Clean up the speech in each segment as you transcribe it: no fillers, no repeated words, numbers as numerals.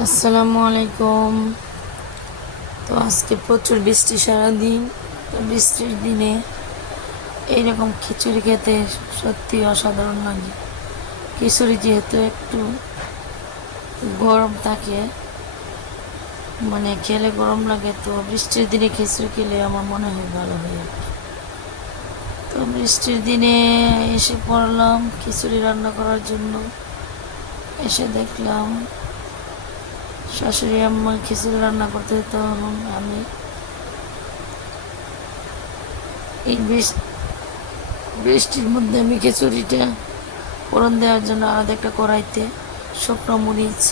আসসালামু আলাইকুম। তো আজকে প্রচুর বৃষ্টি সারাদিন। তো বৃষ্টির দিনে এইরকম খিচুড়ি খেতে সত্যি অসাধারণ লাগে। খিচুড়ি যেহেতু একটু গরম থাকে, মানে খেলে গরম লাগে, তো বৃষ্টির দিনে খিচুড়ি খেলে আমার মনে হয় ভালো হয় আর কি। তো বৃষ্টির দিনে এসে পড়লাম খিচুড়ি রান্না করার জন্য। এসে দেখলাম শাশুড়ি আম্মা খিচুড়ি রান্না করতে, তখন আমি এই বৃষ্টির মধ্যে আমি খিচুড়িটা ফোড়ন দেওয়ার জন্য আলাদা একটা কড়াইতে শুকনো মরিচ,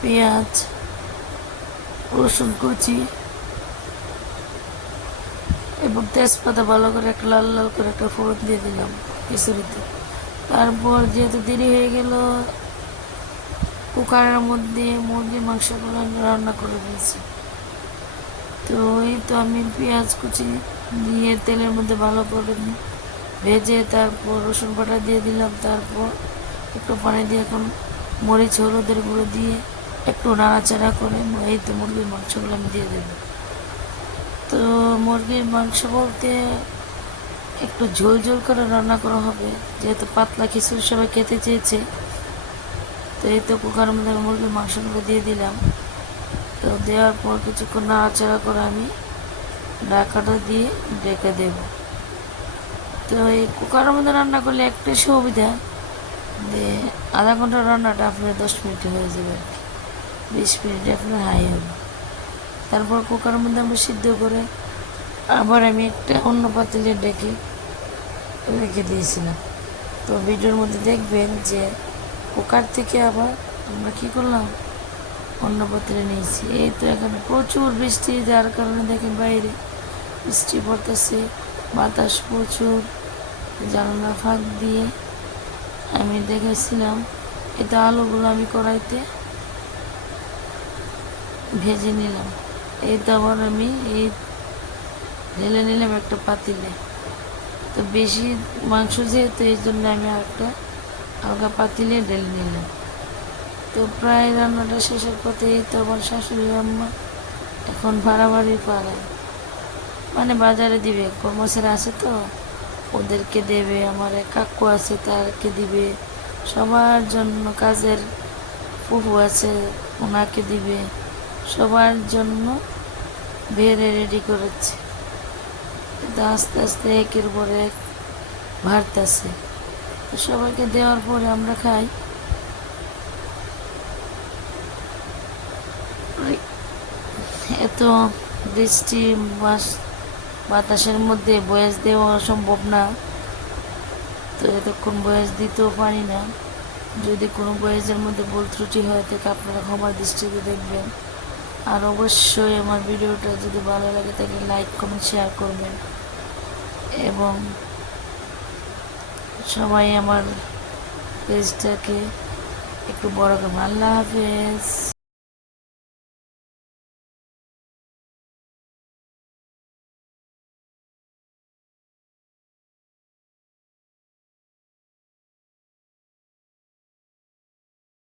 পেঁয়াজ, রসুন কুচি এবং তেজপাতা ভালো করে একটা লাল লাল করে একটা ফোড়ন দিয়ে দিলাম খিচুড়িতে। তারপর যেহেতু দেরি হয়ে গেল, কুকারের মধ্যে মুরগির মাংসগুলো রান্না করে দিয়েছি। তো এই তো আমি পেঁয়াজ কুচি দিয়ে তেলের মধ্যে ভালো করে ভেজে তারপর রসুন বাটা দিয়ে দিলাম। তারপর একটু পানি দিয়ে এখন মরিচ হলুদের গুঁড়ো দিয়ে একটু নাড়াচাড়া করে এই তো মুরগির মাংসগুলো আমি দিয়ে দেবো। তো মুরগির মাংস বলতে একটু ঝোল ঝোল করে রান্না করা হবে, যেহেতু পাতলা খিচুড়ি সবাই খেতে চেয়েছে। তো এই তো কুকারের মধ্যে মুরগির মাংসগুলো দিয়ে দিলাম। তো দেওয়ার পর কিছুক্ষণ নাড়াচাড়া করে আমি ঢাকাটা দিয়ে ঢেকে দেব। তো এই কুকারের মধ্যে রান্না করলে একটাই সুবিধা, যে আধা ঘন্টা রান্নাটা আপনার 10 মিনিটে হয়ে যাবে আর কি, 20 মিনিটে আপনার হাই হবে। তারপর কুকারের মধ্যে আমি সিদ্ধ করে আবার আমি একটা অন্য পাতিলে ডেকে রেখে দিয়েছিলাম। তো ভিডিওর মধ্যে দেখবেন যে কুকার থেকে আবার আমরা কী করলাম, অন্য পাতিলে নিয়েছি। এই তো এখানে প্রচুর বৃষ্টি, যার কারণে দেখেন বাইরে বৃষ্টি পড়তেছে, বাতাস প্রচুর। জানালা ফাঁক দিয়ে আমি দেখেছিলাম এটা আলুগুলো আমি কড়াইতে ভেজে নিলাম। এই তো আবার আমি এই ঢেলে নিলাম একটা পাতিলে। তো বেশি মাংস যেহেতু, এই জন্য আমি একটা হালকা পাতিলে ঢেলে নিলাম। তো প্রায় রান্নাটা শেষের পথে এই তো আমার শাশুড়ি আম্মা এখন বাড়াবাড়ি পাড়ায়, মানে বাজারে দিবে, কর্মচারী আছে তো ওদেরকে দেবে, আমার এক কাকু আছে তাকে দিবে, সবার জন্য কাজের ফুফু আছে ওনাকে দিবে, সবার জন্য বেড়ে রেডি করেছে। কিন্তু আস্তে আস্তে একের পর এক বাড়তেছে। তো সবাইকে দেওয়ার পরে আমরা খাই। এত বৃষ্টি বাতাসের মধ্যে বয়স দেওয়া সম্ভব না, তো এতক্ষণ বয়স দিতেও পারি না। যদি কোনো বয়সের মধ্যে ভুল ত্রুটি হয়ে থাকে আপনারা ক্ষমার দৃষ্টিতে দেখবেন। আর অবশ্যই আমার ভিডিওটা যদি ভালো লাগে তাহলে লাইক কমেন্ট শেয়ার করবেন, এবং সবাই আমার পেজটাকে একটু বড় করবেন। আল্লাহ হাফেজ।